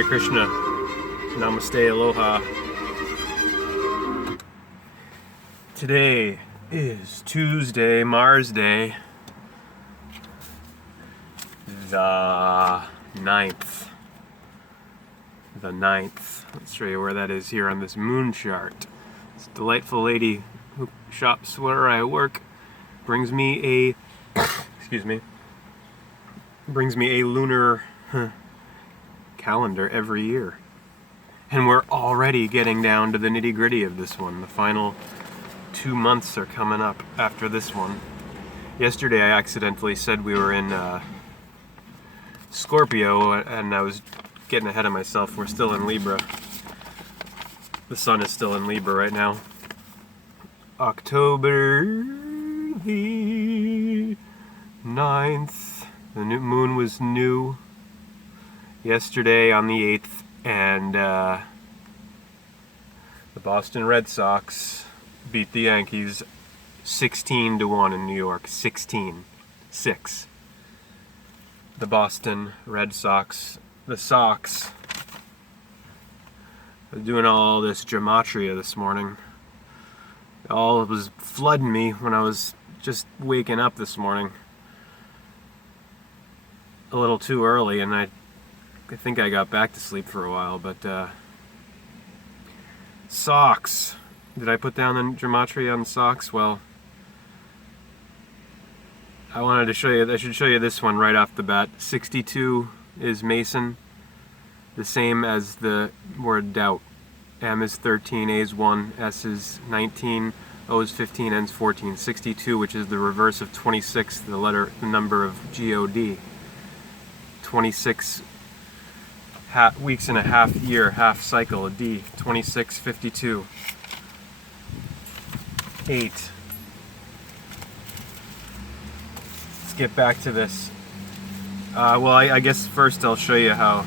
Hare Krishna. Namaste, aloha. Today is Tuesday, Mars Day, the 9th. The 9th. Let's show you where that is here on this moon chart. This delightful lady who shops where I work brings me a lunar calendar every year. And we're already getting down to the nitty-gritty of this one. The final 2 months are coming up after this one. Yesterday I accidentally said we were in Scorpio, and I was getting ahead of myself. We're still in Libra. The sun is still in Libra right now. October the 9th. The new moon was new yesterday on the 8th, and the Boston Red Sox beat the Yankees 16-1 in New York. 16-6. The Boston Red Sox, the Sox, I was doing all this gematria this morning. All was flooding me when I was just waking up this morning. A little too early, and I think I got back to sleep for a while, but socks. Did I put down the gematria on socks? Well, I wanted to show you, I should show you this one right off the bat. 62 is Mason, the same as the word doubt. M is 13, A is 1, S is 19, O is 15, N is 14. 62, which is the reverse of 26, the number of God. 26 weeks in a half year, half cycle, a D. 26, 52. 8. Let's get back to this. Well, I guess first I'll show you how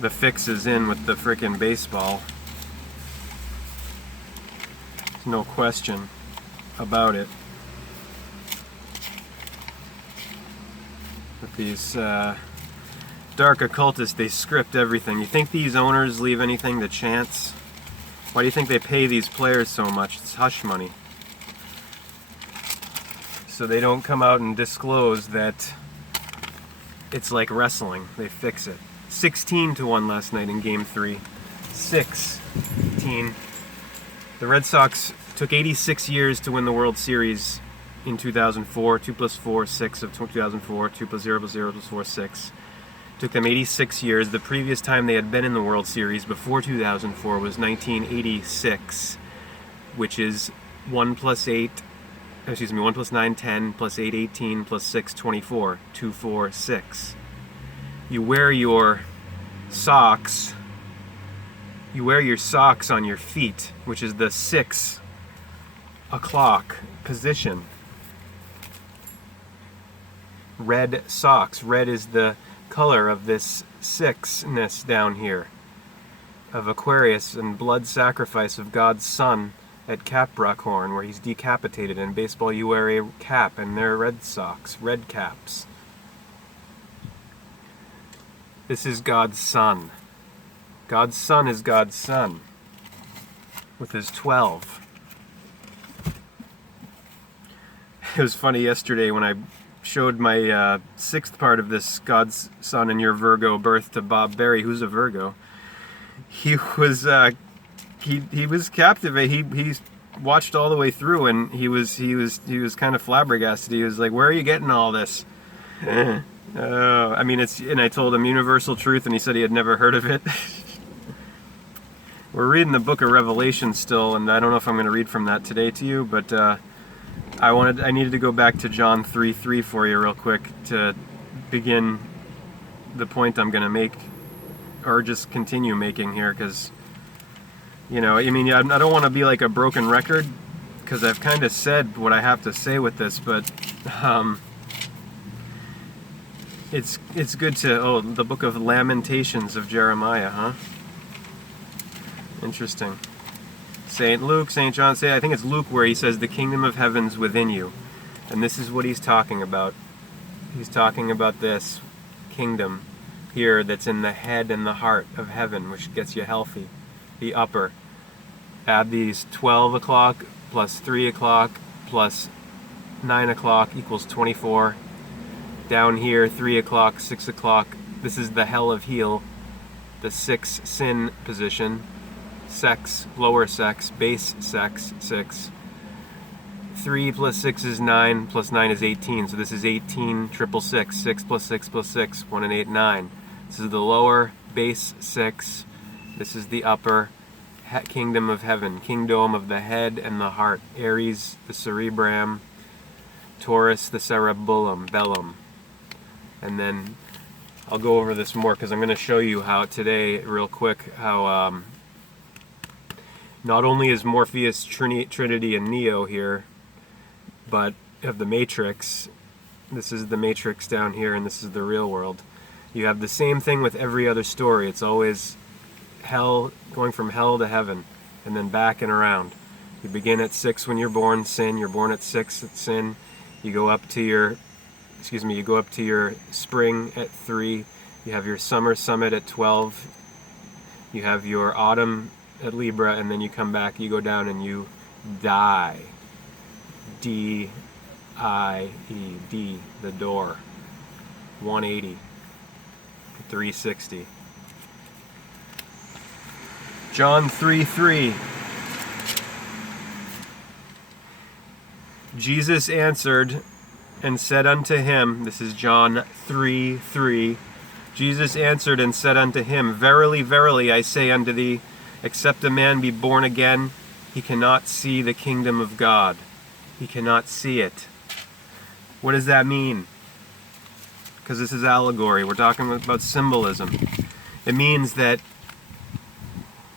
the fix is in with the frickin' baseball. There's no question about it. With these dark occultists, they script everything. You think these owners leave anything to chance? Why do you think they pay these players so much? It's hush money. So they don't come out and disclose that it's like wrestling. They fix it. 16-1 last night in Game 3. 16. The Red Sox took 86 years to win the World Series in 2004. 2 plus 4, 6 of 2004. 2 plus 0 plus 0 plus 4, 6. Took them 86 years. The previous time they had been in the World Series before 2004 was 1986, which is 1 plus 9, 10, plus 8, 18, plus 6, 24, 2, 4, 6. You wear your socks on your feet, which is the 6 o'clock position. Red socks. Red is the color of this 6-ness down here of Aquarius and blood sacrifice of God's son at Capricorn, where he's decapitated. In baseball you wear a cap, and they're red socks, red caps. This is God's son. God's son is God's son with his 12. It was funny yesterday when I showed my sixth part of this God's Son in Your Virgo birth to Bob Berry, who's a Virgo. He was captivated. He watched all the way through, and he was kind of flabbergasted. He was like, "Where are you getting all this?" I mean, and I told him universal truth, and he said he had never heard of it. We're reading the book of Revelation still, and I don't know if I'm going to read from that today to you, but I needed to go back to John 3:3 for you real quick to begin the point I'm going to make, or just continue making here, because, you know, I mean, I don't want to be like a broken record, because I've kind of said what I have to say with this, but it's good to, the book of Lamentations of Jeremiah, huh? Interesting. St. Luke, St. John, I think it's Luke where he says the kingdom of heaven's within you. And this is what he's talking about. He's talking about this kingdom here that's in the head and the heart of heaven, which gets you healthy. The upper. Add these 12 o'clock plus 3 o'clock plus 9 o'clock equals 24. Down here, 3 o'clock, 6 o'clock. This is the hell of heel, the 6 sin position. Sex, lower sex, base sex, 6. 3 plus 6 is 9, plus 9 is 18. So this is 18, triple 6. 6 plus 6 plus 6, 1 and 8, 9. This is the lower, base 6. This is the upper, kingdom of heaven, kingdom of the head and the heart. Aries, the cerebrum. Taurus, the cerebellum, bellum. And then I'll go over this more because I'm going to show you how today, real quick, how not only is Morpheus, Trinity, and Neo here, but of the Matrix. This is the Matrix down here, and this is the real world. You have the same thing with every other story. It's always hell, going from hell to heaven, and then back and around. You begin at 6 when you're born, sin. You're born at 6, it's sin. You go up to your, you go up to your spring at 3. You have your summer summit at 12. You have your autumn at Libra, and then you come back, you go down, and you die. D-I-E, D, the door. 180. 360. John 3:3. Jesus answered and said unto him, this is John 3:3. Jesus answered and said unto him, Verily, verily, I say unto thee, except a man be born again, he cannot see the kingdom of God. He cannot see it. What does that mean? Because this is allegory. We're talking about symbolism. It means that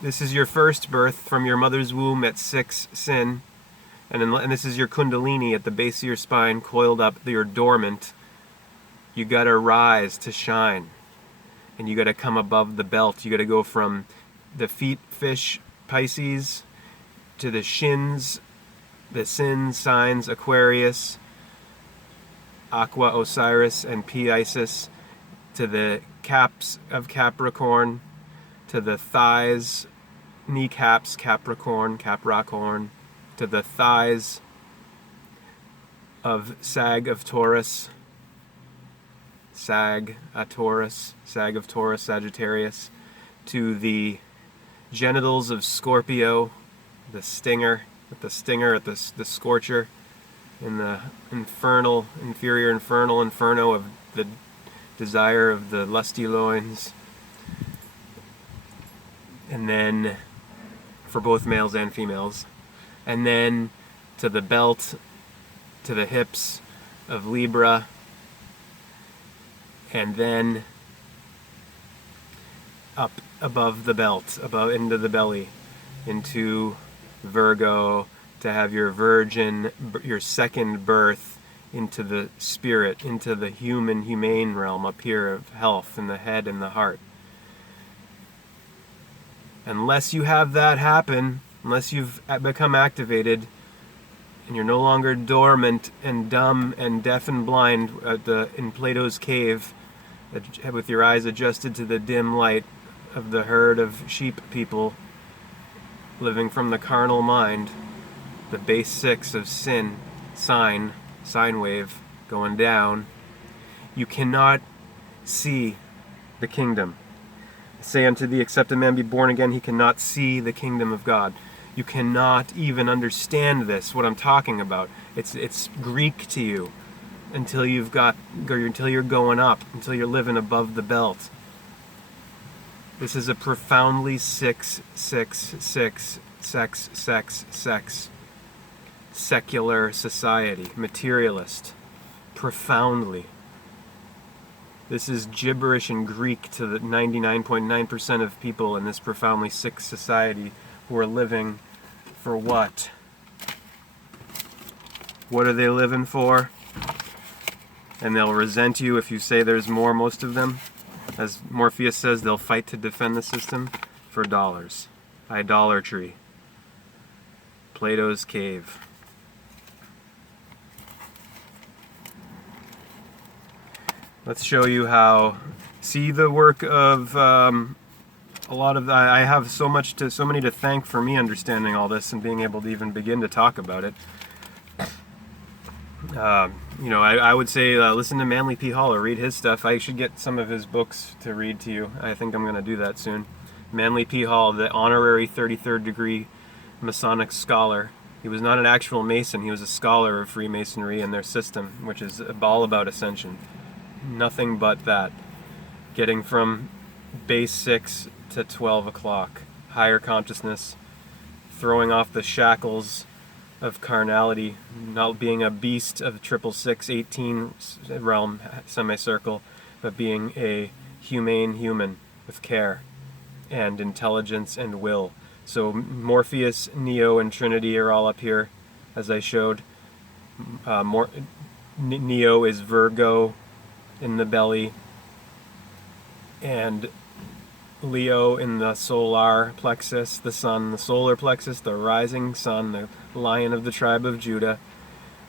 this is your first birth from your mother's womb at 6 sin, and this is your kundalini at the base of your spine, coiled up, you're dormant. You got to rise to shine, and you got to come above the belt. You got to go from the feet, fish, Pisces, to the shins, the sin signs, Aquarius, Aqua, Osiris, and P, Isis, to the caps of Capricorn, to the thighs, kneecaps, Capricorn, to the thighs of Sag of Taurus, Sag of Taurus, Sagittarius, to the genitals of Scorpio, the stinger, at the scorcher, in the inferno of the desire of the lusty loins, and then for both males and females, and then to the belt, to the hips of Libra, and then up above the belt, above into the belly, into Virgo, to have your your second birth into the spirit, into the humane realm up here of health in the head and the heart. Unless you have that happen, unless you've become activated, and you're no longer dormant and dumb and deaf and blind in Plato's cave, with your eyes adjusted to the dim light of the herd of sheep people living from the carnal mind, the base 6 of sin, sine wave going down, you cannot see the kingdom. Say unto thee, except a man be born again, he cannot see the kingdom of God. You cannot even understand this, what I'm talking about. It's Greek to you until you're going up, until you're living above the belt. This is a profoundly sex, secular society, materialist, profoundly. This is gibberish in Greek to the 99.9% of people in this profoundly sick society who are living for what? What are they living for? And they'll resent you if you say there's more, most of them. As Morpheus says, they'll fight to defend the system for dollars. Idolatry. Plato's cave. Let's show you how see the work of a lot of. I have so many to thank for me understanding all this and being able to even begin to talk about it. I would say listen to Manly P. Hall or read his stuff. I should get some of his books to read to you. I think I'm going to do that soon. Manly P. Hall, the honorary 33rd degree Masonic scholar. He was not an actual Mason. He was a scholar of Freemasonry and their system, which is all about ascension. Nothing but that. Getting from base 6 to 12 o'clock. Higher consciousness. Throwing off the shackles of carnality, not being a beast of 666-18 realm semicircle, but being a humane human with care and intelligence and will. So Morpheus, Neo, and Trinity are all up here, as I showed. Neo is Virgo in the belly, and Leo in the solar plexus, the sun, the solar plexus, the rising sun, the lion of the tribe of Judah.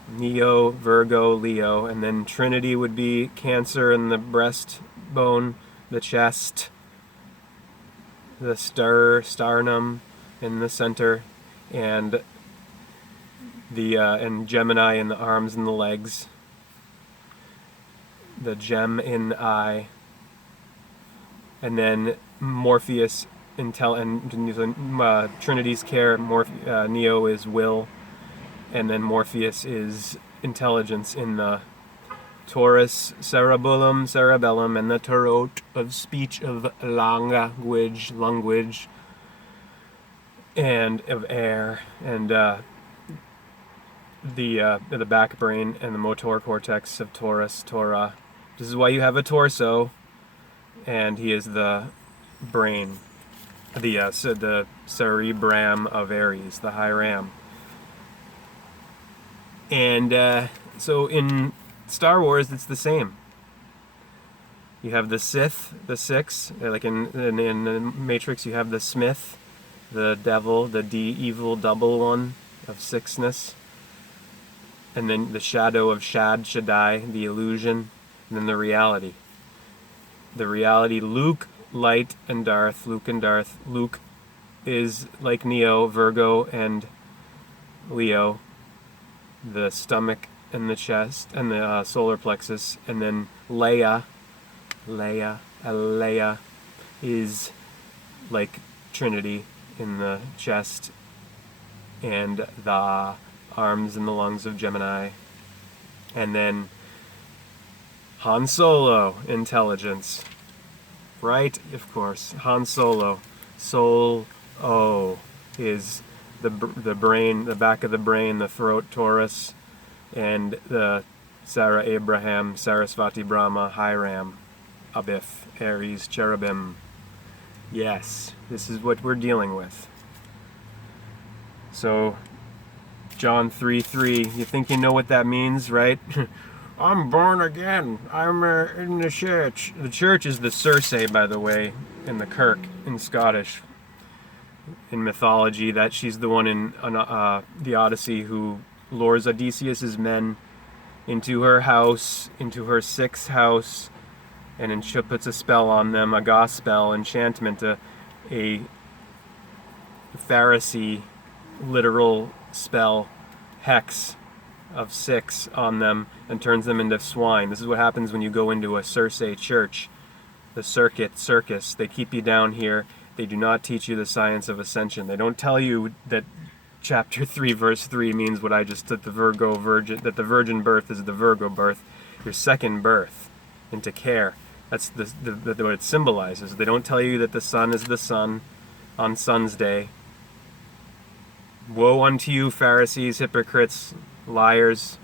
Neo, Virgo, Leo, and then Trinity would be Cancer in the breastbone, the chest, the sternum in the center, and and Gemini in the arms and the legs. The gem in the eye. And then Morpheus, and Trinity's care. Neo is will, and then Morpheus is intelligence in the Taurus cerebellum, and the throat of speech of language, and of air, and the back brain and the motor cortex of Taurus, Torah. This is why you have a torso. And he is the brain, the cerebrum of Aries, the high ram. And so in Star Wars, it's the same. You have the Sith, the six, like in the Matrix, you have the Smith, the devil, the evil double one of sixness, and then the shadow of Shaddai, the illusion, and then the reality. The reality, Luke, Light, and Darth. Luke is like Neo, Virgo, and Leo, the stomach and the chest and the solar plexus. And then Leia is like Trinity in the chest and the arms and the lungs of Gemini. And then Han Solo, intelligence. Right? Of course. Han Solo. Soul-O is the brain, the back of the brain, the throat, Taurus, and the Sarah Abraham, Sarasvati Brahma, Hiram, Abith, Aries, Cherubim. Yes, this is what we're dealing with. So, John 3:3, you think you know what that means, right? I'm born again. I'm in the church. The church is the Circe, by the way, in the Kirk, in Scottish. In mythology, that she's the one in the Odyssey who lures Odysseus' men into her house, into her sixth house, and then she puts a spell on them, a gospel, enchantment, a Pharisee literal spell, hex of 6 on them, and turns them into swine. This is what happens when you go into a Circe church, the circus. They keep you down here. They do not teach you the science of ascension. They don't tell you that chapter 3 verse 3 means what I just said, that the virgin birth is the Virgo birth, your second birth into care. That's what it symbolizes. They don't tell you that the sun is the sun on Sun's day. Woe unto you, Pharisees, hypocrites, liars.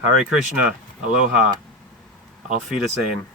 Hare Krishna, aloha, auf Wiedersehen.